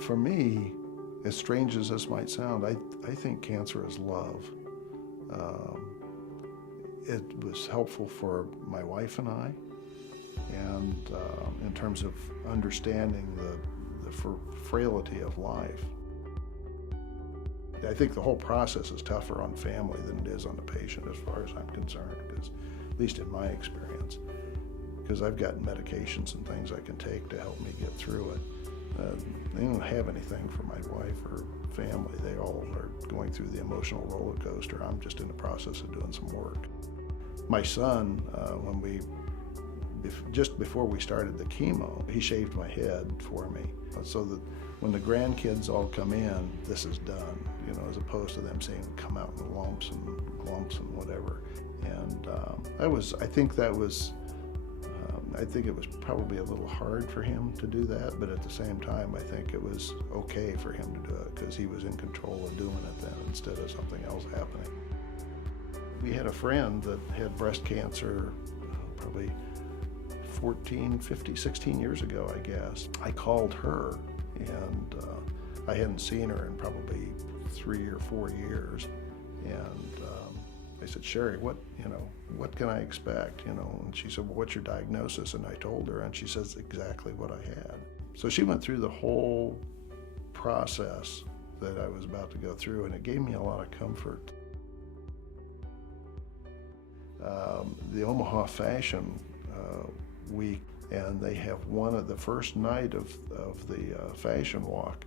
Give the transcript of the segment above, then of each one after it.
For me, as strange as this might sound, I think cancer is love. It was helpful for my wife and I, and in terms of understanding the frailty of life. I think the whole process is tougher on family than it is on the patient as far as I'm concerned, because, at least in my experience, because I've got medications and things I can take to help me get through it. They don't have anything for my wife or family. They all are going through the emotional roller coaster. I'm just in the process of doing some work. My son, just before we started the chemo, he shaved my head for me so that when the grandkids all come in, this is done, as opposed to them saying come out in lumps and glumps and whatever. And I think it was probably a little hard for him to do that, but at the same time, I think it was okay for him to do it because he was in control of doing it then instead of something else happening. We had a friend that had breast cancer probably 16 years ago, I guess. I called her, and I hadn't seen her in probably 3 or 4 years, and I said, Sherry, what can I expect, And she said, well, what's your diagnosis? And I told her, and she says exactly what I had. So she went through the whole process that I was about to go through, and it gave me a lot of comfort. The Omaha Fashion Week, and they have the first night of the fashion walk,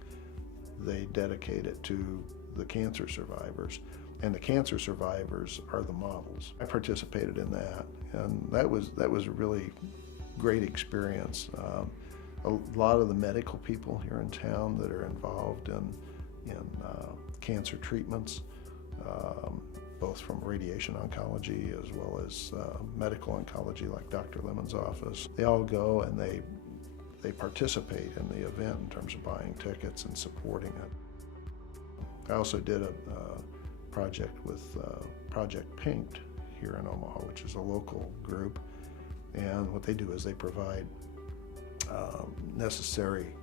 they dedicate it to the cancer survivors. And the cancer survivors are the models. I participated in that, and that was a really great experience. A lot of the medical people here in town that are involved in cancer treatments, both from radiation oncology as well as medical oncology, like Dr. Lemon's office, they all go and they participate in the event in terms of buying tickets and supporting it. I also did a project with Project Pinked here in Omaha, which is a local group, and what they do is they provide necessary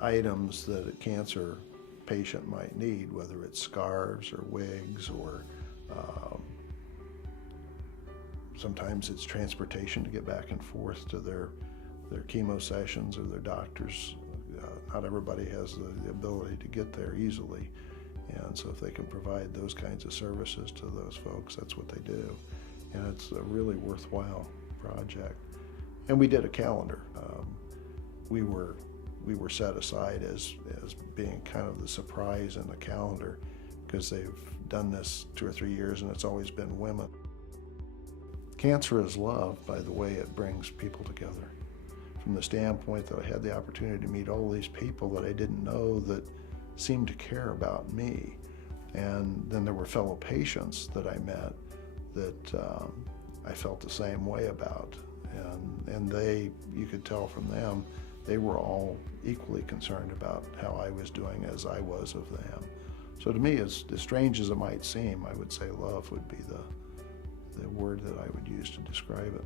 items that a cancer patient might need, whether it's scarves or wigs or sometimes it's transportation to get back and forth to their chemo sessions or their doctors. Not everybody has the ability to get there easily. And so if they can provide those kinds of services to those folks, that's what they do. And it's a really worthwhile project. And we did a calendar. We were set aside as being kind of the surprise in the calendar, because they've done this 2 or 3 years and it's always been women. Cancer is love by the way it brings people together. From the standpoint that I had the opportunity to meet all these people that I didn't know that seemed to care about me. And then there were fellow patients that I met that I felt the same way about. And you could tell from them, they were all equally concerned about how I was doing as I was of them. So to me, as strange as it might seem, I would say love would be the word that I would use to describe it.